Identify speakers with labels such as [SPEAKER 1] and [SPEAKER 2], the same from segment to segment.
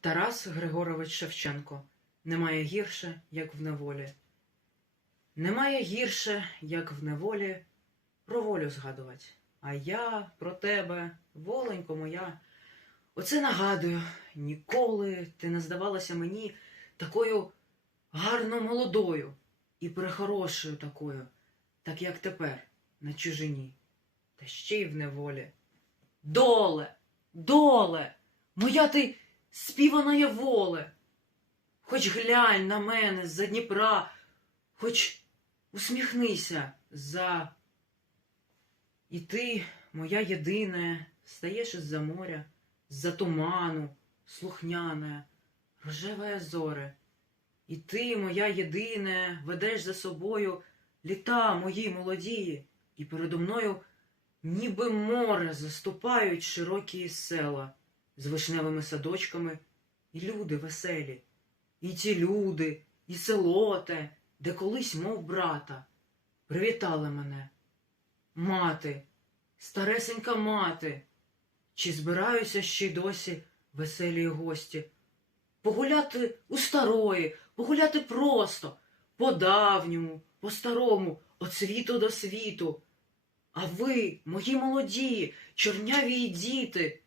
[SPEAKER 1] Тарас Григорович Шевченко Немає гірше, як в неволі. Немає гірше, як в неволі, про волю згадувати. А я про тебе, воленько моя. Оце нагадую, ніколи ти не здавалася мені такою гарно молодою і прехорошою такою, так як тепер на чужині, та ще й в неволі. Доле, доле, моя ти співана є воле. Хоч глянь на мене з-за Дніпра, хоч усміхнися за. І ти, моя єдине, стаєш із-за моря, з-за туману, слухняне, рожеве зоре. І ти, моя єдине, ведеш за собою літа мої молодії, і передо мною, ніби море, заступають широкі села з вишневими садочками і люди веселі. І ті люди, і село те, де колись, мов брата, привітали мене. Мати, старесенька мати, чи збираюся ще й досі веселі гості? Погуляти у старої, погуляти просто, по давньому, по старому, от світу до світу. А ви, мої молоді, чорняві діти,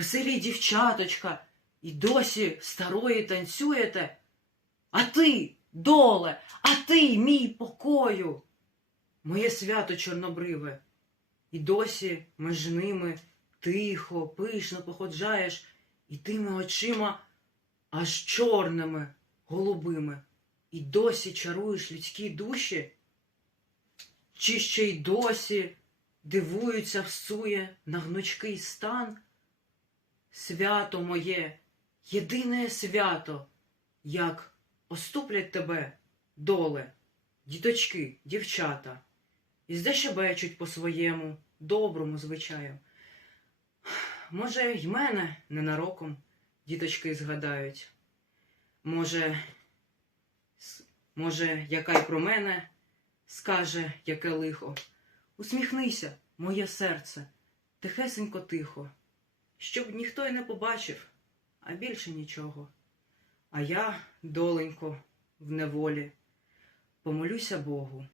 [SPEAKER 1] веселі дівчаточка, і досі старої танцюєте? А ти, доле, а ти, мій покою, моє свято чорнобриве, і досі між ними тихо, пишно походжаєш, і тими очима аж чорними, голубими, і досі чаруєш людські душі? Чи ще й досі дивуються всує на гнучкий стан? Свято моє, єдине свято, як оступлять тебе, доле, діточки, дівчата, і здещебечуть по своєму доброму звичаю. Може, й мене ненароком діточки згадають. Може, може, яка й про мене скаже, яке лихо. Усміхнися, моє серце, тихесенько тихо щоб ніхто й не побачив, а більше нічого. А я, доленько, в неволі, помолюся Богу,